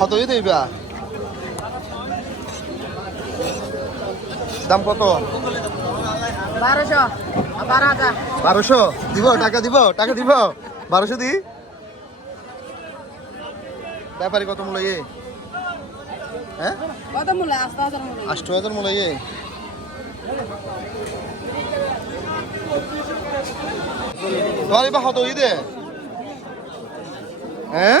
কতই দিবা। দাম কত? বারোশো। দিব টাকা দিব টাকা দিব। বারোশো দি। ব্যাপারি কত মূল্য ইয়ে হ্যাঁ? আষ্ট হাজার মূল্য। ইয়ে তোমার এবার কত হ্যাঁ?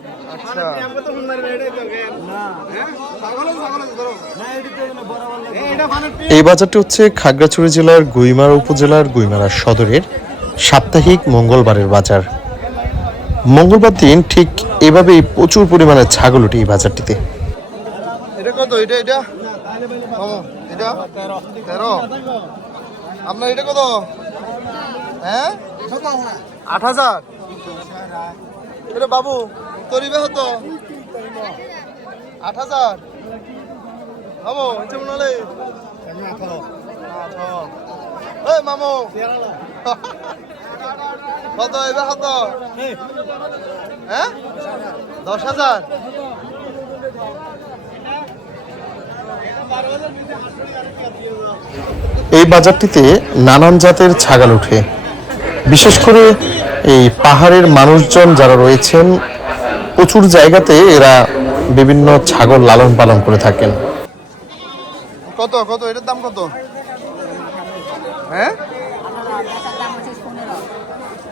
এই বাজারটি হচ্ছে খাগড়াছড়ি জেলার গুইমারা উপজেলার গুইমারা সদরের সাপ্তাহিক মঙ্গলবারের বাজার। মঙ্গলবার দিন ঠিক এভাবেই প্রচুর পরিমাণে ছাগল ওঠে এই বাজারটিতে। এটা কত? এটা এটা? এটা? তেরো? আপনার এটা কত? হ্যাঁ? আট হাজার? এটা বাবু তরিবে হতো? আট হাজার? বাবু এটা মনে হলে। মামু। কত এবার কত হ্যাঁ? দশ হাজার? এই বাজারটিতে নানান জাতের ছাগল ওঠে। বিশেষ করে এই পাহাড়ের মানুষজন যারা রয়েছেন প্রচুর জায়গাতে এরা বিভিন্ন ছাগল লালন পালন করে থাকেন। কত কত? এটার দাম কত? হ্যাঁ?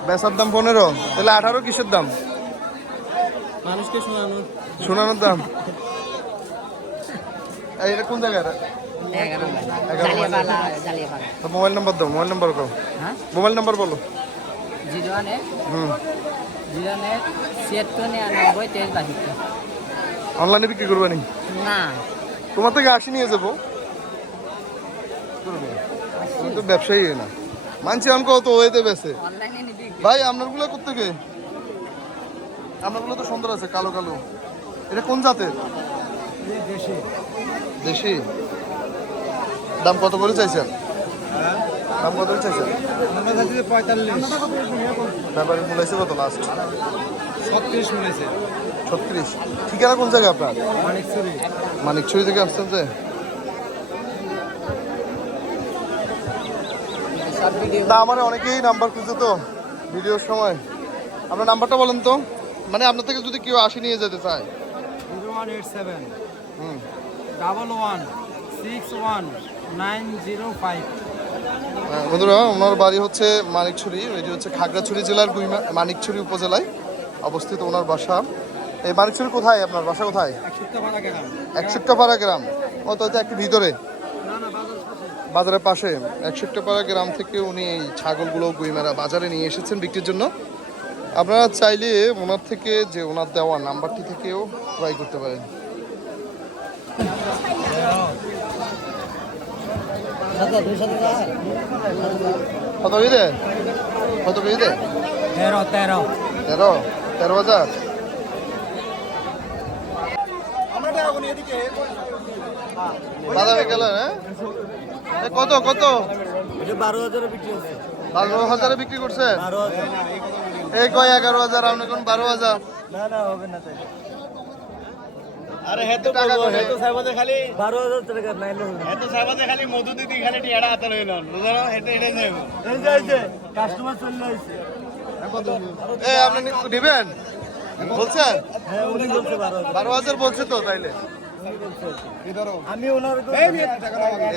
বেচার দাম পনেরো। তাহলে আঠারো কিসের দাম? মানুষকে শোনানোর শোনানোর দাম এটা কোন তো মোবাইল নাম্বার দাও মোবাইল নাম্বার কো হ্যাঁ? মোবাইল নাম্বার বলো। জিরো হুম। জিরো ওয়ান ছিয়াত্তর নিরানব্বই তেইশ বাষট্টি। অনলাইনে বিক্রি করবে নি না। তোমার থেকে আশি নিয়ে যাব। তুমি তো ব্যবসায়ী না। মানছি আমি কত ওয়েতে বেছে ভাই আপনারগুলো কোথেকে আপনারগুলো তো সুন্দর আছে কালো কালো। এটা কোন জাতের? দেশি। দাম কত করে চাইছেন? দাম কত করে চাইছেন পঁয়তাল্লিশ। ব্যাপারে মূলাইছে কত লাস্ট ছত্রিশ মিলেছে ছত্রিশ। ঠিকানা কোন জায়গায় আপনার? মানিকচুরি মানিকছড়ি থেকে আসছেন যে? না আমার অনেকেই নাম্বার খুঁজে তো ভিডিওর সময়। আপনার নাম্বারটা বলেন তো। মানে আপনার থেকে যদি কেউ আসি নিয়ে যেতে চায়। জিরো ওয়ান এইট সেভেন হুম। Double one six one nine zero five. বন্ধুরা ওনার বাড়ি হচ্ছে মানিকছড়ি এটি হচ্ছে খাগড়াছড়ি জেলার গুইমা মানিকছড়ি উপজেলায় অবস্থিত ওনার বাসা। এই মানিকছড়ি কোথায় আপনার? বাসা কোথায়? এক সপ্তাহ ভাড়া গেলাম গ্রাম। ও তো একটু ভিতরে। না না পাশে। বাজারের পাশে। একষট্টাপাড়া গ্রাম থেকে উনি এই ছাগলগুলো গুইমেরা বাজারে নিয়ে এসেছেন বিক্রির জন্য। আপনারা চাইলে ওনার থেকে যে ওনার দেওয়া নাম্বারটি থেকেও ক্রয় করতে পারেন। কত দে কত দে তেরো তেরো। তেরো? তেরো হাজার? বাজারে গেলেন হ্যাঁ? এ কত কত? বারো হাজারে বিক্রি হচ্ছে। বারো হাজারে বিক্রি করছেন? বারো হাজার। এই কয় এগারো হাজার আপনি কোন বারো হাজার? না না হবে না তাই। আরে হে তো টাকা হে তো সাহেবাদে খালি। বারো হাজার টাকা নাইলে হবে হে তো সাহেবাদে খালি মধু দিদি খালি টিয়াটা হাতে রইল বুঝলো? হেঁটে হেঁটে যাব এই যে কাস্টমার চলে আসছে। এ আপনি নি- নিবেন? বলছেন? হ্যাঁ উনি বলছে বলছে তো তাইলে।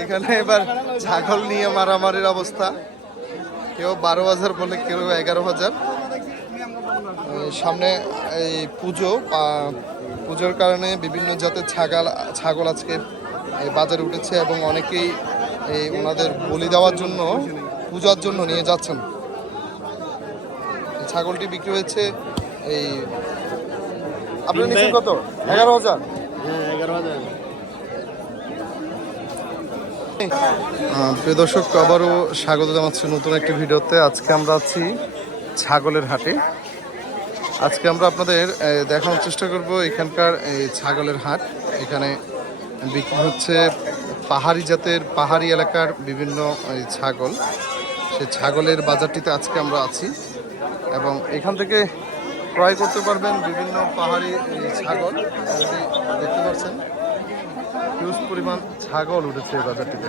এখানে এবার ছাগল নিয়ে মারামারির অবস্থা। কেউ বারো হাজার বলে কেউ এগারো হাজার। সামনে এই পুজো পুজোর কারণে বিভিন্ন জাতের ছাগল ছাগল আজকে বাজারে উঠেছে এবং অনেকেই এই ওনাদের বলি দেওয়ার জন্য, পূজার জন্য নিয়ে যাচ্ছেন। ছাগলটি বিক্রি হয়েছে, এই, আপনার নিচ্ছেন কত? এগারো হাজার? প্রিয় দর্শক, আবারও স্বাগত জানাচ্ছি নতুন একটি ভিডিওতে। আজকে আমরা আছি ছাগলের হাটে। আজকে আমরা আপনাদের দেখানোর চেষ্টা করব এখানকার এই ছাগলের হাট। এখানে বিক্রি হচ্ছে পাহাড়ি জাতের, পাহাড়ি এলাকার বিভিন্ন ছাগল। সেই ছাগলের বাজারটিতে আজকে আমরা আছি। এবং এখান থেকে ক্রয় করতে পারবেন বিভিন্ন পাহাড়ি ছাগল। দেখতে পাচ্ছেন, হিউজ পরিমাণ ছাগল উঠেছে এই বাজারটিতে।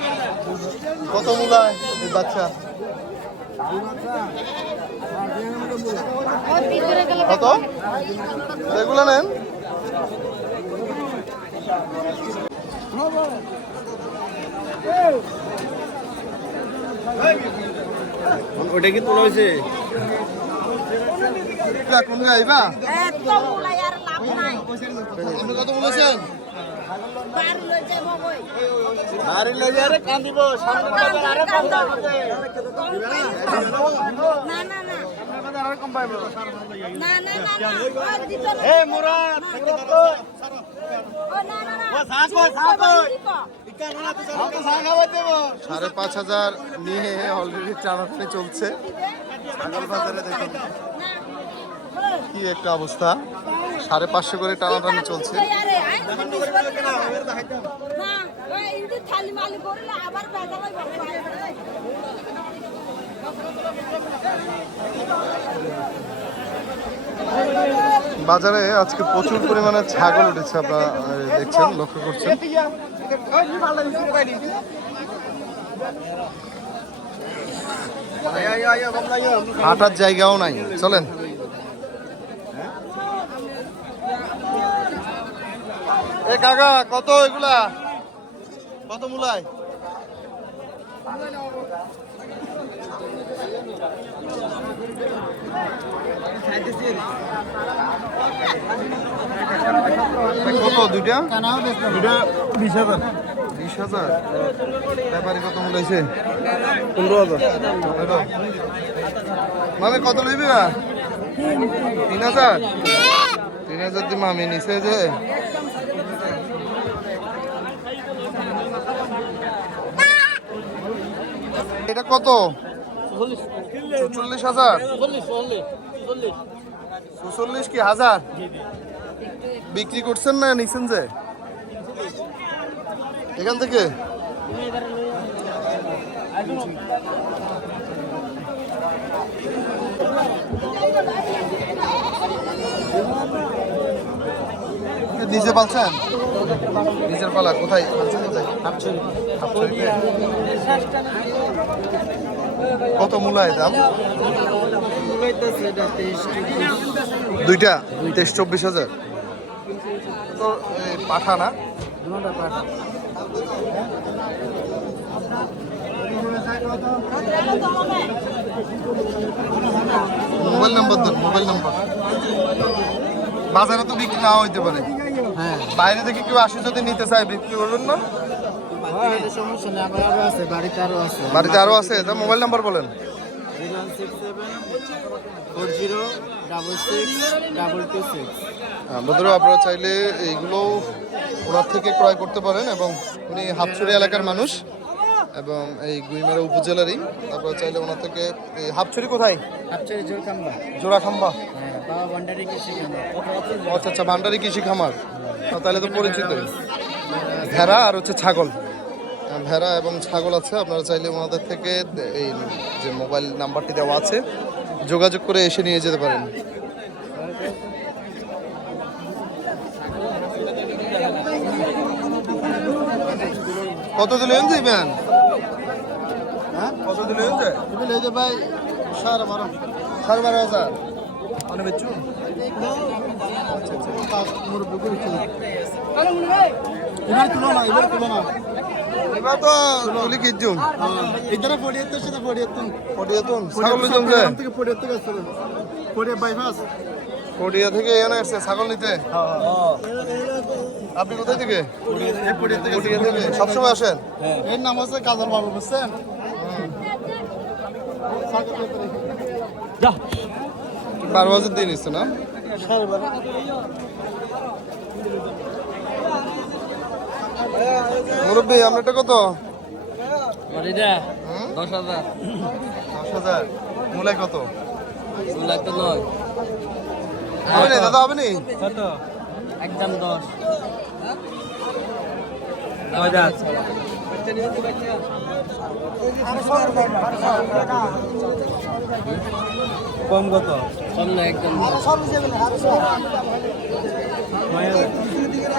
কত মূলায় এই বাচ্চা? কত? এগুলো নেন। ওটা কি তোলা হয়েছে? কোন গাইবা এত মুলাই আর লাভ নাই। আপনি কত বলেছেন বাড়ি লই যাই। মগই আরে লই যা রে কান দিব সামনে বাজার আরে কম না না। আরে কম পাইবো না না। না এ মুরাদ সাড়ে পাঁচ হাজার নিয়ে অলরেডি টানাটানি চলছে। ছাগল বাজারে দেখুন কি একটা অবস্থা? সাড়ে পাঁচশো করে টানাটানি চলছে। বাজারে আজকে প্রচুর পরিমাণে ছাগল উঠেছে, আপনারা দেখছেন, লক্ষ্য করছেন। হাঁটার জায়গাও নাই। চলেন। এ কাকা কত এগুলা? কত মূলায়? কত দুইটা? এটা 20000 বিশ হাজার? ব্যাপারে কত মূল্য হয়েছে? 15000 মামে কত লইবি বা তিন হাজার? তিন হাজার দি মামি নিছে যে। এটা কত? চল্লিশ। হাজার? চল্লিশ কি হাজার? বিক্রি করছেন না নিছেন যে? এখান থেকে? নিজে পালছেন? নিজের পালা কোথায়? পালছেন কোথায়? কত মূলায় দাম? দুইটা? তেইশ চব্বিশ হাজার। তো পাঠা না? মোবাইল নাম্বার দেন মোবাইল নাম্বার। বাজারে তো বিক্রি না হইতে পারে। বাইরে থেকে কেউ আসে যদি নিতে চায় বিক্রি করবেন না সমস্যা নেই আমার আরও আছে বাড়িতে আরও আছে তা মোবাইল নাম্বার বলেন। বন্ধুরা আপনারা চাইলে এইগুলো ওনার থেকে ক্রয় করতে পারেন এবং উনি হাফছড়ি এলাকার মানুষ এবং এই গুইমারা উপজেলারই। আপনারা চাইলে ওনার থেকে এই হাফছড়ি কোথায়? কাম্বা জোড়াখাম্বা। হ্যাঁ আচ্ছা আচ্ছা ভান্ডারি কৃষি খামার তাহলে তো পরিচিত। ভেড়া আর হচ্ছে ছাগল। ভেড়া এবং ছাগল আছে আপনারা চাইলে ওনাদের থেকে এই যে মোবাইল নাম্বারটি দেওয়া আছে যোগাযোগ করে এসে নিয়ে যেতে পারেন। কত দিলেন যাইবেন হ্যাঁ? কত দিলে যে ভাই সাড়ে বারো। সাড়ে বারো হাজার। মানে বেচু এবার তুলো না এবার তুলো না। এবার তো কিজুম সাথে তো ছাগল জমছে থেকে পড়িয়ে থেকে বাইপাস এখানে আসছে ছাগল নিতে? আপনি কোথায় থেকে? থেকে সবসময় আসেন? এর নাম হচ্ছে কাজল বাবু বুঝছেন? বারো হাজার দিয়ে নিচ্ছে না? মুরব্বী আপনারটা কত? দশ হাজার। দশ হাজার। মূলায় কত? দু তো নয়। হবে না দাদা হবে নি? কত? একদম দশ। হাজার। কম কত? কম না একদম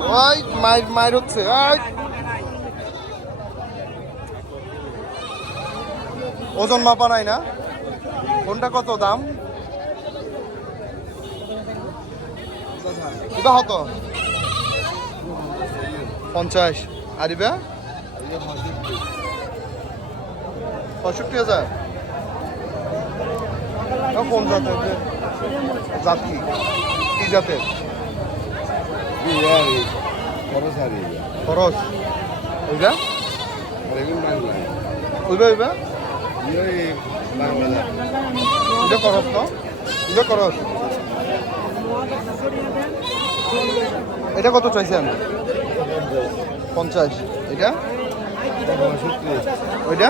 ওই মাইর মাইর হচ্ছে। ওজন মাপা নাই না? কোনটা কত দাম? পঞ্চাশ। আর পঁয়ষট্টি হাজার। কোন জাতের? জাত কি? কি জাতের? খরচ। ওইটা ওইবা ওইবা এটা খরচ ন? এটা খরচ এটা কত চাইছেন পঞ্চাশ। এটা ওইটা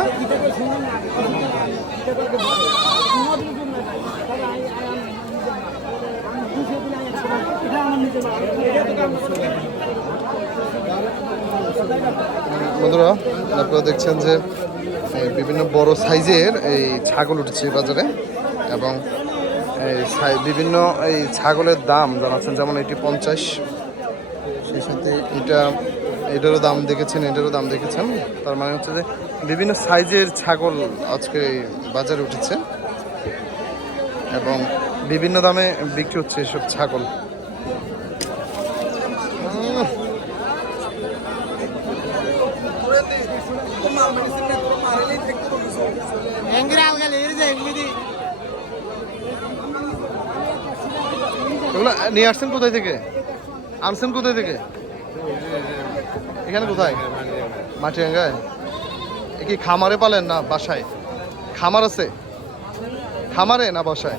বন্ধুরা, আপনারা দেখছেন যে বিভিন্ন বড় সাইজের এই ছাগল উঠেছে বাজারে এবং এই বিভিন্ন এই ছাগলের দাম জানাচ্ছেন, যেমন এটি পঞ্চাশ। সেই সাথে এটা, এটারও দাম দেখেছেন, এটারও দাম দেখেছেন। তার মানে হচ্ছে যে, বিভিন্ন সাইজের ছাগল আজকে বাজারে উঠেছে এবং বিভিন্ন দামে বিক্রি হচ্ছে এসব ছাগল। নিয়ে আসছেন কোথায় থেকে? আনছেন কোথায় থেকে? এখানে কোথায়? মাটিরাঙ্গায়? এ কি খামারে পালেন না বাসায়? খামার আছে? খামারে না বাসায়?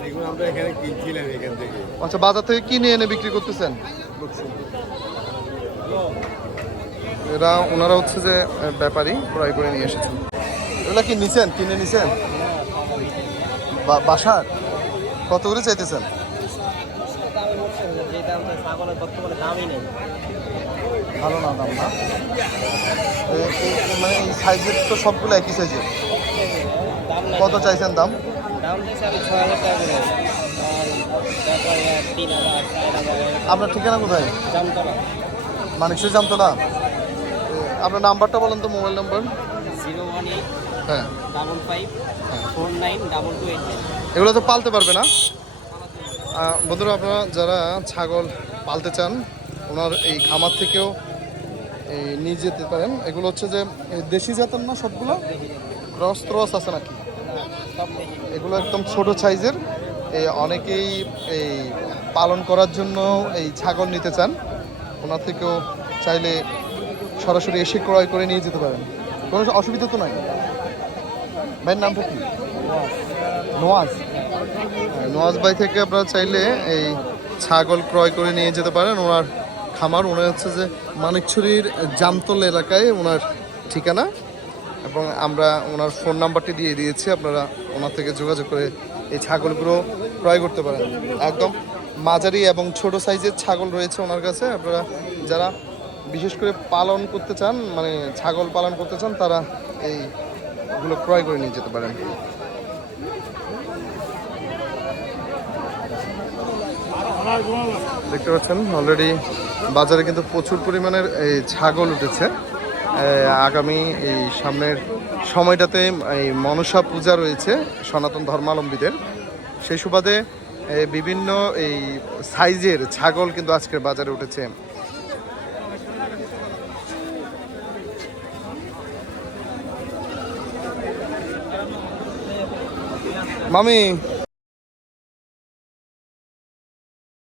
আচ্ছা বাজার থেকে কিনে এনে বিক্রি করতেছেন? এরা ওনারা হচ্ছে যে ব্যাপারী ক্রয় করে নিয়ে এসেছেন। এগুলা কি নিছেন? কিনে নিছেন? বাসার? কত করে চাইতেছেন? ভালো না দাম না? মানে এই সাইজের তো সবগুলো একই সাইজের? কত চাইছেন দাম? আমি ছয় হাজার টাকা করে। আপনার ঠিকানা কোথায়? জামতলা। মানিকশী জামতলা? আপনার নাম্বারটা বলেন তো mobile number. Zero one eight হ্যাঁ। Double five four nine double two eight. এগুলো তো পালতে পারবে না? বন্ধুরা, আপনারা যারা ছাগল পালতে চান, ওনার এই খামার থেকেও এই নিয়ে যেতে পারেন। এগুলো হচ্ছে যে দেশি জাতের না সবগুলো? ক্রস ক্রস আছে নাকি? এগুলো একদম ছোট সাইজের। এই অনেকেই এই পালন করার জন্য এই ছাগল নিতে চান। ওনার থেকেও চাইলে সরাসরি এসে ক্রয় করে নিয়ে যেতে পারেন। কোনো অসুবিধা তো নাই? ভাইয়ের নামটা কি? নোয়াজ নোয়াজ ভাই থেকে আপনারা চাইলে এই ছাগল ক্রয় করে নিয়ে যেতে পারেন। ওনার খামার উনি হচ্ছে যে মানিকছড়ির জামতল এলাকায় ওনার ঠিকানা এবং আমরা ওনার ফোন নাম্বারটি দিয়ে দিয়েছি, আপনারা ওনার থেকে যোগাযোগ করে এই ছাগলগুলো ক্রয় করতে পারেন। একদম মাঝারি এবং ছোট সাইজের ছাগল রয়েছে ওনার কাছে। আপনারা যারা বিশেষ করে পালন করতে চান মানে ছাগল পালন করতে চান, তারা এইগুলো ক্রয় করে নিয়ে যেতে পারেন। দেখতে পাচ্ছেন অলরেডি বাজারে কিন্তু প্রচুর পরিমাণের এই ছাগল উঠেছে। আগামী এই সামনের সময়টাতে এই মনসা পূজা রয়েছে সনাতন ধর্মাবলম্বীদের সেই সুবাদে বিভিন্ন এই সাইজের ছাগল কিন্তু আজকের বাজারে উঠেছে। মামি